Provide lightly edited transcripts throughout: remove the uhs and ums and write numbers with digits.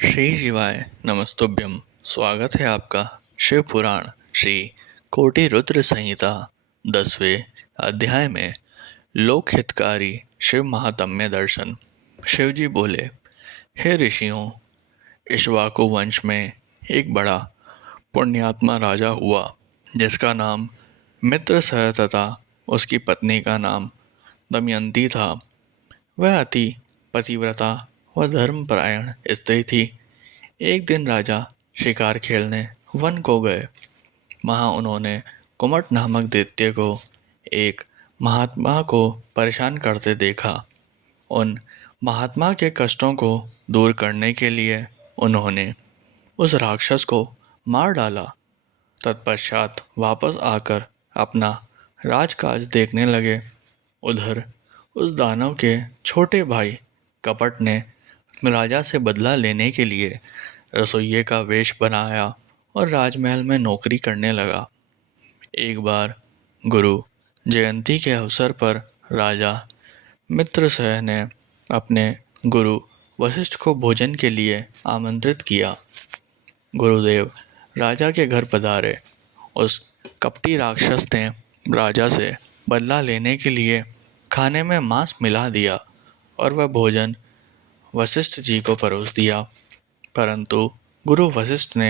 श्री शिवाय नमस्तुभ्यम। स्वागत है आपका शिव पुराण श्री कोटि रुद्र संहिता 10वें अध्याय में लोक हितकारी शिव महात्म्य दर्शन। शिव जी बोले, हे ऋषियों, इक्ष्वाकु वंश में एक बड़ा पुण्यात्मा राजा हुआ जिसका नाम मित्रसह तथा उसकी पत्नी का नाम दमयंती था। वह अति पतिव्रता व धर्मपरायण स्त्री थी। एक दिन राजा शिकार खेलने वन को गए। वहां उन्होंने कुमट नामक दैत्य को एक महात्मा को परेशान करते देखा। उन महात्मा के कष्टों को दूर करने के लिए उन्होंने उस राक्षस को मार डाला। तत्पश्चात वापस आकर अपना राजकाज देखने लगे। उधर उस दानव के छोटे भाई कपट ने राजा से बदला लेने के लिए रसोइये का वेश बनाया और राजमहल में नौकरी करने लगा। एक बार गुरु जयंती के अवसर पर राजा मित्रसेन ने अपने गुरु वशिष्ठ को भोजन के लिए आमंत्रित किया। गुरुदेव राजा के घर पधारे। उस कपटी राक्षस ने राजा से बदला लेने के लिए खाने में मांस मिला दिया और वह भोजन वशिष्ठ जी को परोस दिया। परंतु गुरु वशिष्ठ ने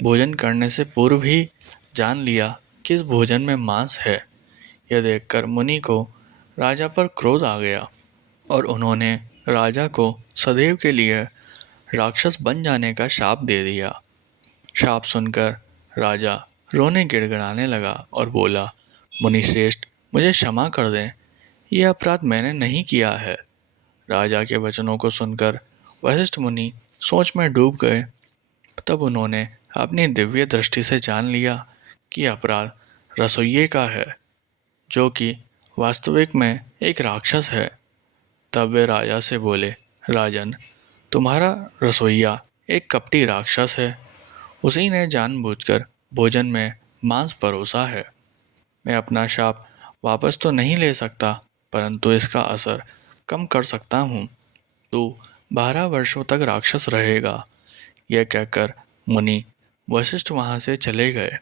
भोजन करने से पूर्व ही जान लिया कि इस भोजन में मांस है। यह देखकर मुनि को राजा पर क्रोध आ गया और उन्होंने राजा को सदैव के लिए राक्षस बन जाने का शाप दे दिया। शाप सुनकर राजा रोने गिड़गिड़ाने लगा और बोला, मुनि श्रेष्ठ, मुझे क्षमा कर दें, यह अपराध मैंने नहीं किया है। राजा के वचनों को सुनकर वशिष्ठ मुनि सोच में डूब गए। तब उन्होंने अपनी दिव्य दृष्टि से जान लिया कि अपराध रसोइये का है, जो कि वास्तविक में एक राक्षस है। तब वे राजा से बोले, राजन, तुम्हारा रसोइया एक कपटी राक्षस है। उसी ने जानबूझकर भोजन में मांस परोसा है। मैं अपना शाप वापस तो नहीं ले सकता, परंतु इसका असर कम कर सकता हूँ। तू 12 वर्षों तक राक्षस रहेगा। यह कहकर मुनि वशिष्ठ वहां से चले गए।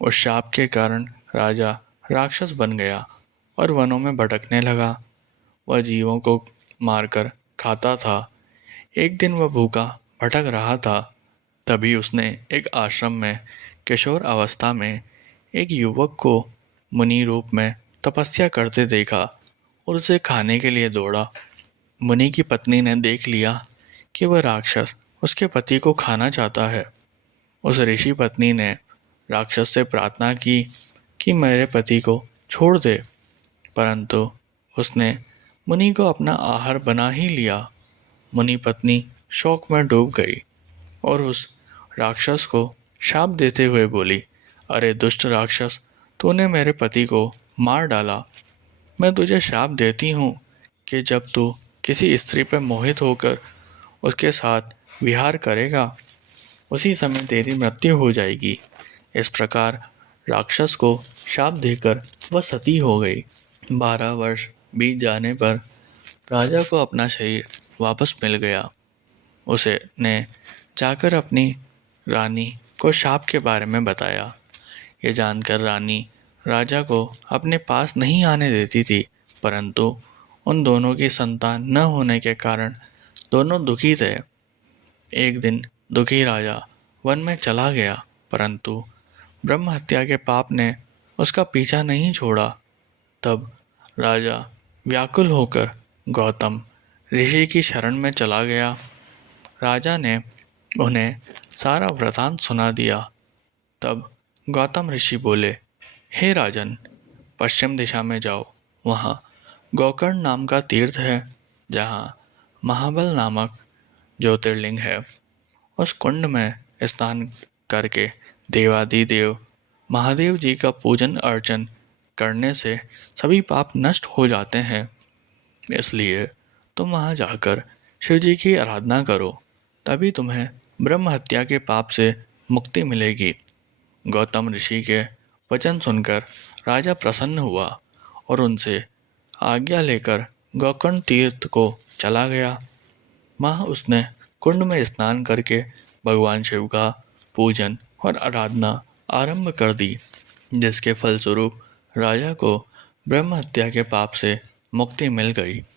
उस शाप के कारण राजा राक्षस बन गया और वनों में भटकने लगा। वह जीवों को मारकर खाता था। एक दिन वह भूखा भटक रहा था। तभी उसने एक आश्रम में किशोर अवस्था में एक युवक को मुनि रूप में तपस्या करते देखा और उसे खाने के लिए दौड़ा। मुनि की पत्नी ने देख लिया कि वह राक्षस उसके पति को खाना चाहता है। उस ऋषि पत्नी ने राक्षस से प्रार्थना की कि मेरे पति को छोड़ दे, परंतु उसने मुनि को अपना आहार बना ही लिया। मुनि पत्नी शोक में डूब गई और उस राक्षस को शाप देते हुए बोली, अरे दुष्ट राक्षस, तूने मेरे पति को मार डाला। मैं तुझे शाप देती हूँ कि जब तू किसी स्त्री पर मोहित होकर उसके साथ विहार करेगा, उसी समय तेरी मृत्यु हो जाएगी। इस प्रकार राक्षस को शाप देकर वह सती हो गई। 12 वर्ष बीत जाने पर राजा को अपना शरीर वापस मिल गया। उसे ने जाकर अपनी रानी को शाप के बारे में बताया। ये जानकर रानी राजा को अपने पास नहीं आने देती थी, परंतु उन दोनों की संतान न होने के कारण दोनों दुखी थे। एक दिन दुखी राजा वन में चला गया, परंतु ब्रह्म हत्या के पाप ने उसका पीछा नहीं छोड़ा। तब राजा व्याकुल होकर गौतम ऋषि की शरण में चला गया। राजा ने उन्हें सारा वृतांत सुना दिया। तब गौतम ऋषि बोले, हे राजन, पश्चिम दिशा में जाओ। वहाँ गोकर्ण नाम का तीर्थ है, जहाँ महाबल नामक ज्योतिर्लिंग है। उस कुंड में स्नान करके देवादिदेव महादेव जी का पूजन अर्चन करने से सभी पाप नष्ट हो जाते हैं। इसलिए तुम वहाँ जाकर शिव जी की आराधना करो, तभी तुम्हें ब्रह्म हत्या के पाप से मुक्ति मिलेगी। गौतम ऋषि के वचन सुनकर राजा प्रसन्न हुआ और उनसे आज्ञा लेकर गोकर्ण तीर्थ को चला गया। वहाँ उसने कुंड में स्नान करके भगवान शिव का पूजन और आराधना आरंभ कर दी, जिसके फलस्वरूप राजा को ब्रह्म हत्या के पाप से मुक्ति मिल गई।